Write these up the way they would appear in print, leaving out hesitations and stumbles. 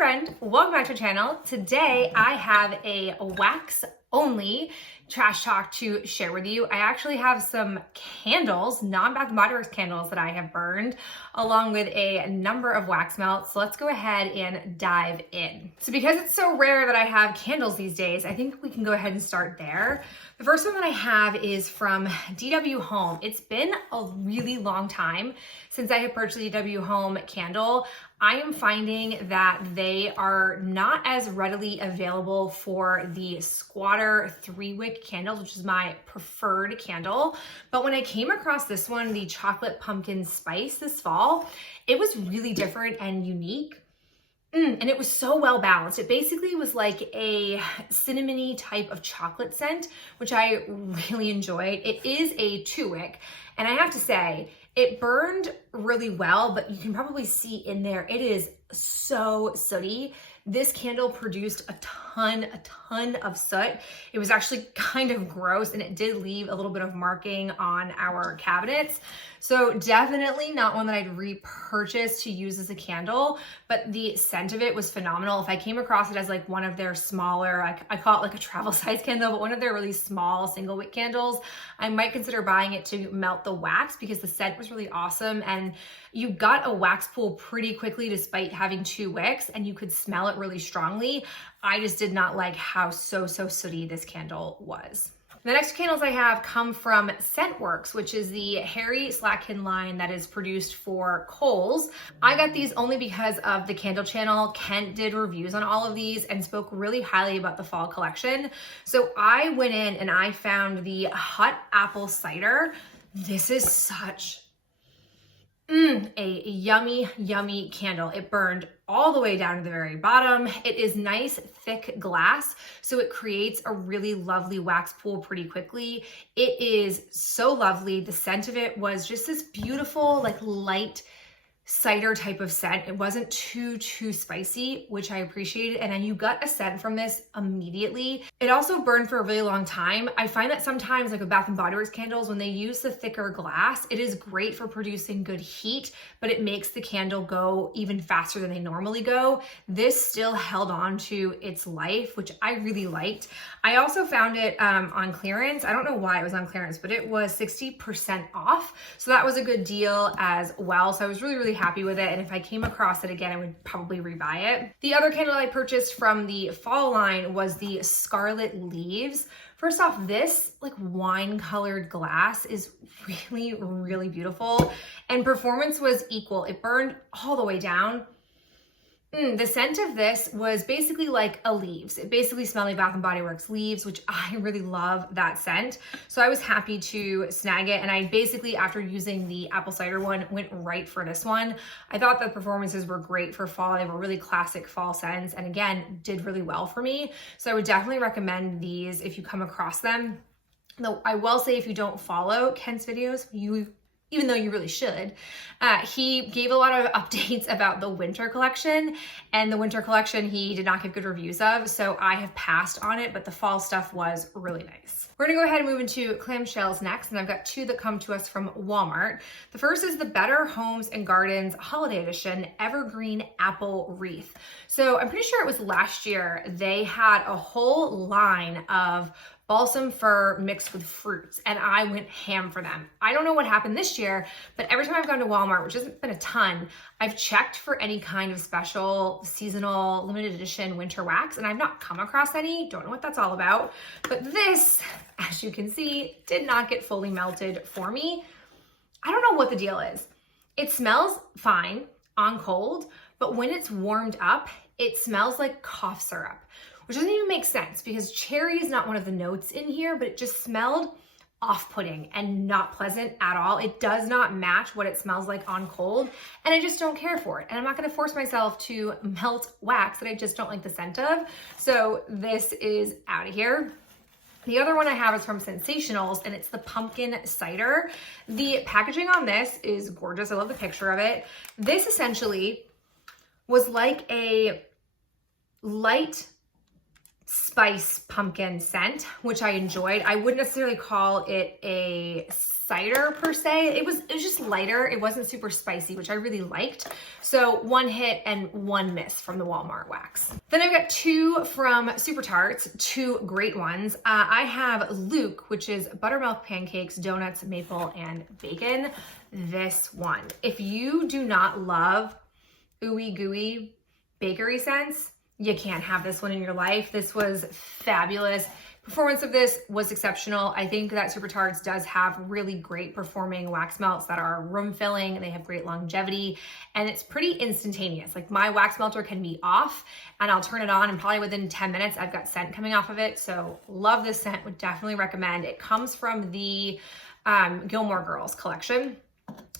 friend, welcome back to the channel. Today I have a wax only trash talk to share with you. I actually have some candles, non-Bath & Body Works candles that I have burned, along with a number of wax melts. So let's go ahead and dive in. So because it's so rare that I have candles these days, I think we can go ahead and start there. The first one that I have is from DW Home. It's been a really long time since I have purchased a DW Home candle. I am finding that they are not as readily available for the Squatter 3-wick candles, which is my preferred candle. But when I came across this one, the chocolate pumpkin spice this fall, it was really different and unique. And it was so well balanced. It basically was like a cinnamony type of chocolate scent, which I really enjoyed. It is a 2-wick, and I have to say, it burned really well, but you can probably see in there, it is so sooty. This candle produced a ton of soot. It was actually kind of gross, and it did leave a little bit of marking on our cabinets. So definitely not one that I'd repurchase to use as a candle, but the scent of it was phenomenal. If I came across it as like one of their smaller, I call it like a travel size candle, but one of their really small single wick candles, I might consider buying it to melt the wax because the scent was really awesome. And you got a wax pool pretty quickly despite having 2 wicks, and you could smell it really strongly. I just did not like how so sooty this candle was. The next candles I have come from Scentworks, which is the Harry Slatkin line that is produced for Kohl's. I got these only because of the candle channel. Kent did reviews on all of these and spoke really highly about the fall collection. So I went in and I found the Hot Apple Cider. This is such a yummy candle. It burned all the way down to the very bottom. It is nice, thick glass, so it creates a really lovely wax pool pretty quickly. It is so lovely. The scent of it was just this beautiful, like light cider type of scent. It wasn't too spicy, which I appreciated. And then you got a scent from this immediately. It also burned for a really long time. I find that sometimes like with Bath & Body Works candles, when they use the thicker glass, it is great for producing good heat, but it makes the candle go even faster than they normally go. This still held on to its life, which I really liked. I also found it on clearance. I don't know why it was on clearance, but it was 60% off. So that was a good deal as well. So I was really happy with it, and if I came across it again, I would probably rebuy it. The other candle I purchased from the fall line was the Scarlet Leaves. First off, this like wine colored glass is really beautiful, and performance was equal. It burned all the way down. The scent of this was basically like a leaves. It basically smelled like Bath & Body Works leaves, which I really love that scent. So I was happy to snag it. And I basically, after using the apple cider one, went right for this one. I thought the performances were great for fall. They were really classic fall scents, and again, did really well for me. So I would definitely recommend these if you come across them. Though I will say, if you don't follow Kent's videos, even though you really should, he gave a lot of updates about the winter collection, and the winter collection he did not give good reviews of, so I have passed on it, but the fall stuff was really nice. We're gonna go ahead and move into clamshells next, and I've got 2 that come to us from Walmart. The first is the Better Homes and Gardens Holiday Edition Evergreen Apple Wreath. So I'm pretty sure it was last year, they had a whole line of balsam fir mixed with fruits, and I went ham for them. I don't know what happened this year, but every time I've gone to Walmart, which hasn't been a ton, I've checked for any kind of special, seasonal, limited edition winter wax, and I've not come across any. Don't know what that's all about. But this, as you can see, did not get fully melted for me. I don't know what the deal is. It smells fine on cold, but when it's warmed up, it smells like cough syrup, which doesn't even make sense because cherry is not one of the notes in here, but it just smelled off-putting and not pleasant at all. It does not match what it smells like on cold, and I just don't care for it. And I'm not gonna force myself to melt wax that I just don't like the scent of. So this is out of here. The other one I have is from Sensationals, and it's the pumpkin cider. The packaging on this is gorgeous. I love the picture of it. This essentially was like a light spice pumpkin scent, which I enjoyed. I wouldn't necessarily call it a cider per se. It was just lighter. It wasn't super spicy, which I really liked. So one hit and one miss from the Walmart wax. Then I've got two from Super Tarts, two great ones. I have Luke, which is buttermilk pancakes, donuts, maple, and bacon. This one. If you do not love ooey gooey bakery scents, you can't have this one in your life. This was fabulous. Performance of this was exceptional. I think that Super Tarts does have really great performing wax melts that are room filling. They have great longevity and it's pretty instantaneous. Like my wax melter can be off and I'll turn it on and probably within 10 minutes I've got scent coming off of it. So love this scent, would definitely recommend. It comes from the Gilmore Girls collection.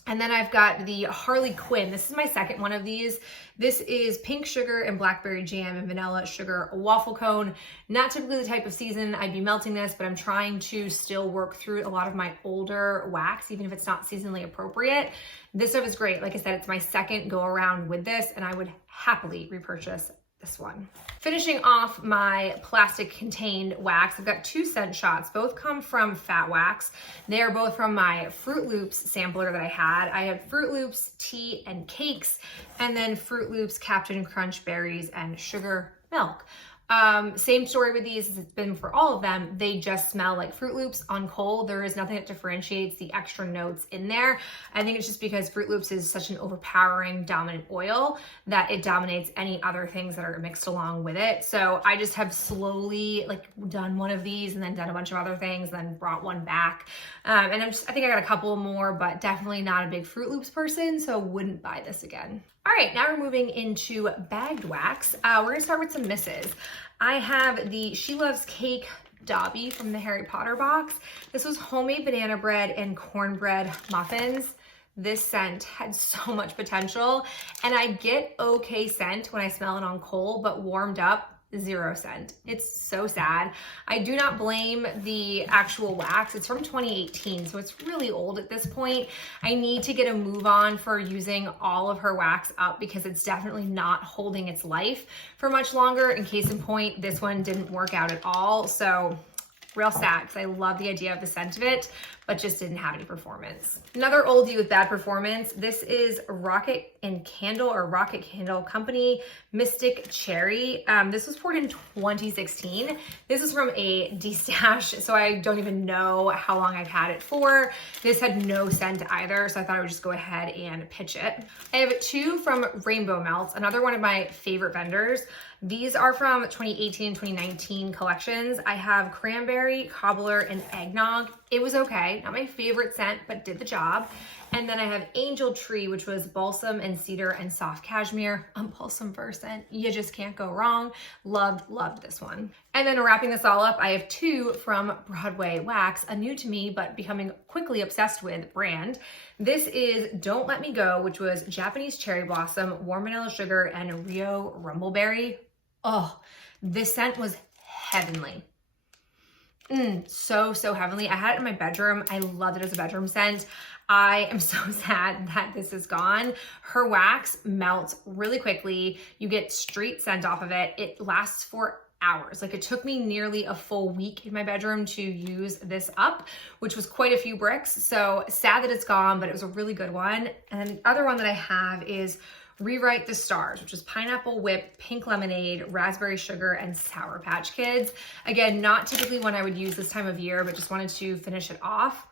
And then I've got the Harley Quinn. This is my second one of these. This is pink sugar and blackberry jam and vanilla sugar waffle cone. Not typically the type of season I'd be melting this, but I'm trying to still work through a lot of my older wax, even if it's not seasonally appropriate. This stuff is great. Like I said, it's my second go around with this and I would happily repurchase this one. Finishing off my plastic contained wax, I've got two scent shots. Both come from Fat Wax. They are both from my Fruit Loops sampler that I had. I had Fruit Loops tea and cakes, and then Fruit Loops Captain Crunch berries and sugar milk. Same story with these as it's been for all of them. They just smell like Fruit Loops on cold. There is nothing that differentiates the extra notes in there. I think it's just because Fruit Loops is such an overpowering dominant oil that it dominates any other things that are mixed along with it. So I just have slowly like done one of these and then done a bunch of other things, then brought one back. And I think I got a couple more, but definitely not a big Fruit Loops person, so wouldn't buy this again. All right, now we're moving into bagged wax. We're gonna start with some misses. I have the She Loves Cake Dobby from the Harry Potter box. This was homemade banana bread and cornbread muffins. This scent had so much potential, and I get okay scent when I smell it on coal, but warmed up, 0 scent. It's so sad. I do not blame the actual wax. It's from 2018, so it's really old at this point. I need to get a move on for using all of her wax up because it's definitely not holding its life for much longer. In case in point, this one didn't work out at all. So real sad because I love the idea of the scent of it, but just didn't have any performance. Another oldie with bad performance. This is Rocket Candle Company Mystic Cherry. This was poured in 2016. This is from a destash, so I don't even know how long I've had it for. This had no scent either, so I thought I would just go ahead and pitch it. I have two from Rainbow Melts, another one of my favorite vendors. These are from 2018 and 2019 collections. I have cranberry, cobbler, and eggnog. It was okay, not my favorite scent, but did the job. And then I have Angel Tree, which was balsam and cedar and soft cashmere. Balsam fir scent, you just can't go wrong. Loved this one. And then wrapping this all up, I have two from Broadway Wax, a new to me, but becoming quickly obsessed with brand. This is Don't Let Me Go, which was Japanese cherry blossom, warm vanilla sugar, and Rio rumbleberry. Oh, this scent was heavenly. So heavenly. I had it in my bedroom. I loved it as a bedroom scent. I am so sad that this is gone. Her wax melts really quickly. You get straight scent off of it. It lasts for hours. Like it took me nearly a full week in my bedroom to use this up, which was quite a few bricks. So sad that it's gone, but it was a really good one. And the other one that I have is Rewrite the Stars, which is pineapple whip, pink lemonade, raspberry sugar, and Sour Patch Kids. Again, not typically one I would use this time of year, but just wanted to finish it off.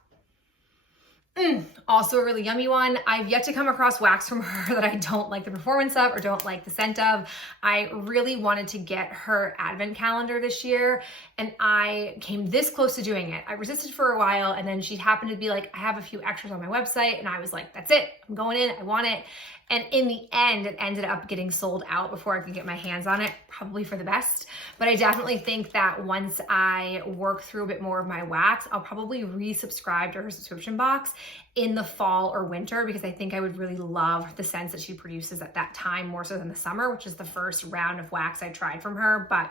Also a really yummy one. I've yet to come across wax from her that I don't like the performance of or don't like the scent of. I really wanted to get her advent calendar this year and I came this close to doing it. I resisted for a while and then she happened to be like, I have a few extras on my website, and I was like, that's it, I'm going in, I want it. And in the end, it ended up getting sold out before I could get my hands on it, probably for the best. But I definitely think that once I work through a bit more of my wax, I'll probably resubscribe to her subscription box in the fall or winter, because I think I would really love the scents that she produces at that time, more so than the summer, which is the first round of wax I tried from her. But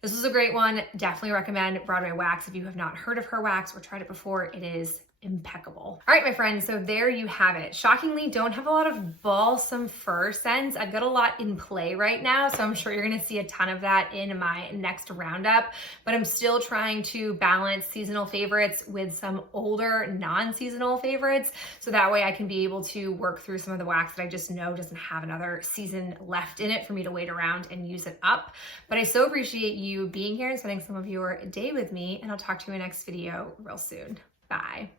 this was a great one. Definitely recommend Broadway Wax if you have not heard of her wax or tried it before. It is impeccable. All right, my friends, so there you have it. Shockingly, don't have a lot of balsam fir scents. I've got a lot in play right now, so I'm sure you're gonna see a ton of that in my next roundup, but I'm still trying to balance seasonal favorites with some older non-seasonal favorites, so that way I can be able to work through some of the wax that I just know doesn't have another season left in it for me to wait around and use it up. But I so appreciate you being here and spending some of your day with me, and I'll talk to you in the next video real soon. Bye.